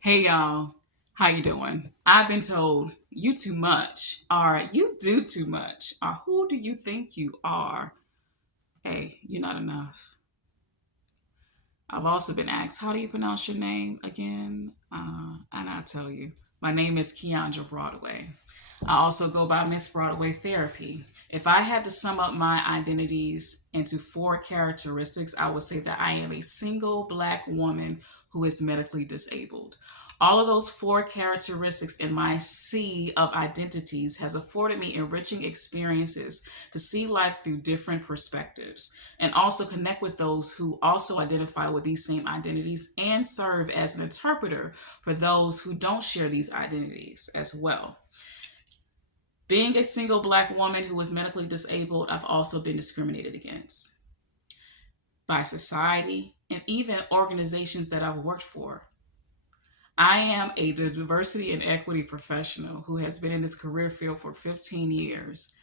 Hey y'all, how you doing? I've been told you too much, or you do too much, or who do you think you are? Hey, you're not enough. I've also been asked, how do you pronounce your name again? And I tell you, my name is Keandra Broadway. I also go by Miss Broadway Therapy. If I had to sum up my identities into four characteristics, I would say that I am a single black woman who is medically disabled. All of those four characteristics in my sea of identities has afforded me enriching experiences to see life through different perspectives and also connect with those who also identify with these same identities and serve as an interpreter for those who don't share these identities as well. Being a single black woman who is medically disabled, I've also been discriminated against by society and even organizations that I've worked for. I am a diversity and equity professional who has been in this career field for 15 years,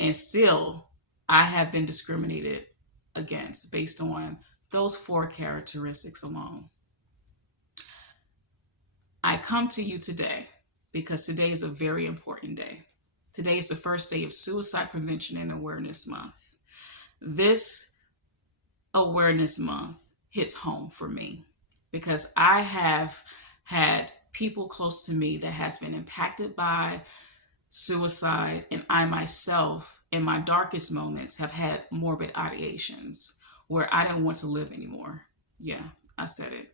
and still I have been discriminated against based on those four characteristics alone. I come to you today because today is a very important day. Today is the first day of Suicide Prevention and Awareness Month. This Awareness Month hits home for me because I have had people close to me that has been impacted by suicide, and I myself in my darkest moments have had morbid ideations where I didn't want to live anymore. Yeah, I said it.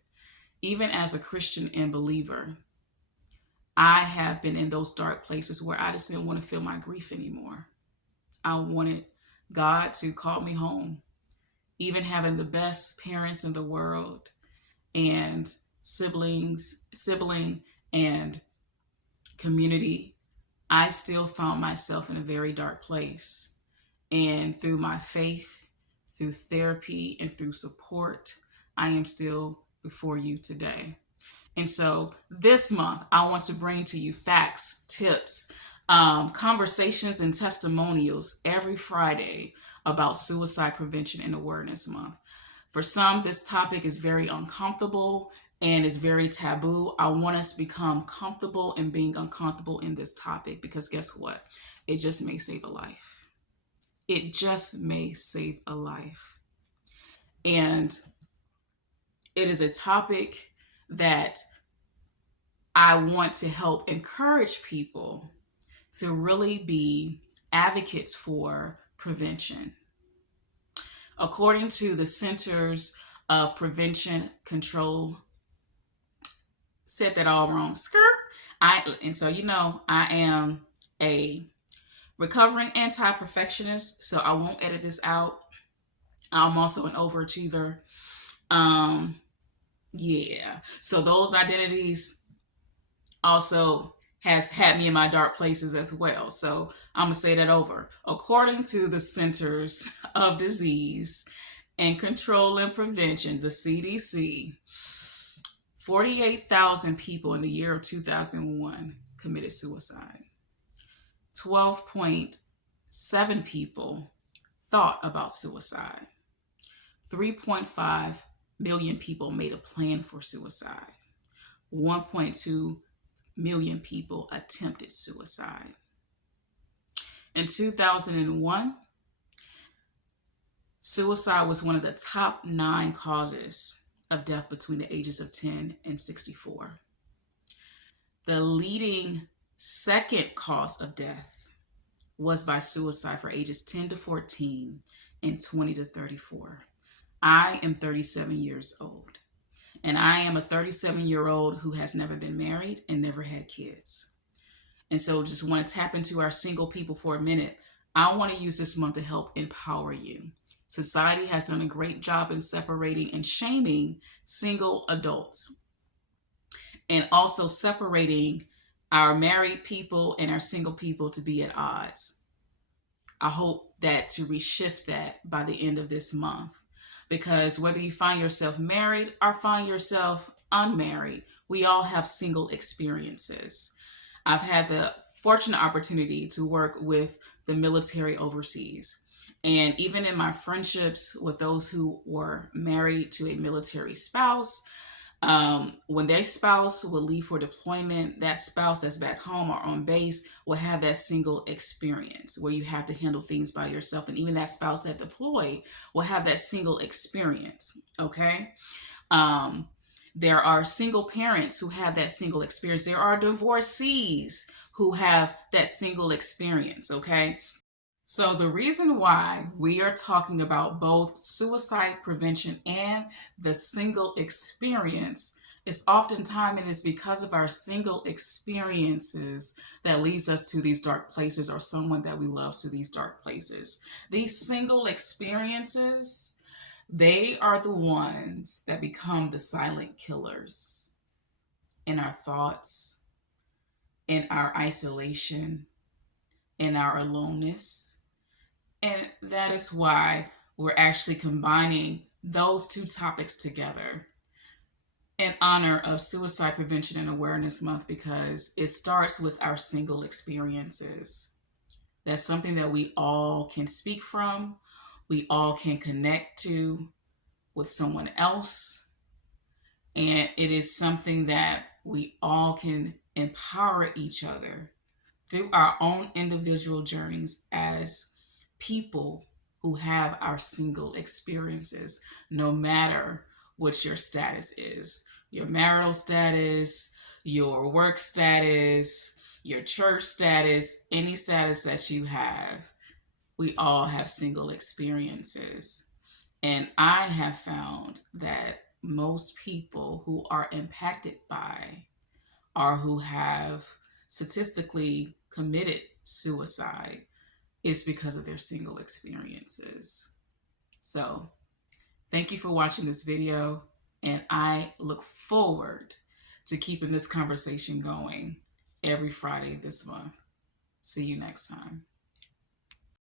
Even as a Christian and believer, I have been in those dark places where I just didn't want to feel my grief anymore. I wanted God to call me home. Even having the best parents in the world and sibling and community, I still found myself in a very dark place. And through my faith, through therapy, and through support, I am still before you today. And so this month, I want to bring to you facts, tips, conversations, and testimonials every Friday about Suicide Prevention and Awareness Month. For some, this topic is very uncomfortable and is very taboo. I want us to become comfortable in being uncomfortable in this topic because guess what? It just may save a life. It just may save a life. And it is a topic that I want to help encourage people to really be advocates for prevention. According to the Centers of Prevention Control, said that all wrong. Skirt. I am a recovering anti-perfectionist, so I won't edit this out. I'm also an overachiever. Um, yeah. So those identities also has had me in my dark places as well. So I'm gonna say that over. According to the Centers of Disease and Control and Prevention, the CDC, 48,000 people in the year of 2001 committed suicide. 12.7 people thought about suicide. 3.5 million people made a plan for suicide. 1.2 million people attempted suicide. In 2001, suicide was one of the top 9 causes of death between the ages of 10 and 64. The leading second cause of death was by suicide for ages 10 to 14 and 20 to 34. I am 37 years old, and I am a 37-year-old who has never been married and never had kids. And so just want to tap into our single people for a minute. I want to use this month to help empower you. Society has done a great job in separating and shaming single adults and also separating our married people and our single people to be at odds. I hope that to reshift that by the end of this month. Because whether you find yourself married or find yourself unmarried, we all have single experiences. I've had the fortunate opportunity to work with the military overseas. And even in my friendships with those who were married to a military spouse, When their spouse will leave for deployment, that spouse that's back home or on base will have that single experience where you have to handle things by yourself. And even that spouse that deploy will have that single experience. Okay. Um, there are single parents who have that single experience. There are divorcees who have that single experience. Okay. So, the reason why we are talking about both suicide prevention and the single experience is oftentimes it is because of our single experiences that leads us to these dark places or someone that we love to these dark places. These single experiences, they are the ones that become the silent killers in our thoughts, in our isolation, in our aloneness. And that is why we're actually combining those two topics together in honor of Suicide Prevention and Awareness Month because it starts with our single experiences. That's something that we all can speak from, we all can connect to with someone else, and it is something that we all can empower each other through our own individual journeys as people who have our single experiences, no matter what your status is, your marital status, your work status, your church status, any status that you have. We all have single experiences. And I have found that most people who are impacted by or who have statistically committed suicide is because of their single experiences. So, thank you for watching this video, and I look forward to keeping this conversation going every Friday this month. See you next time.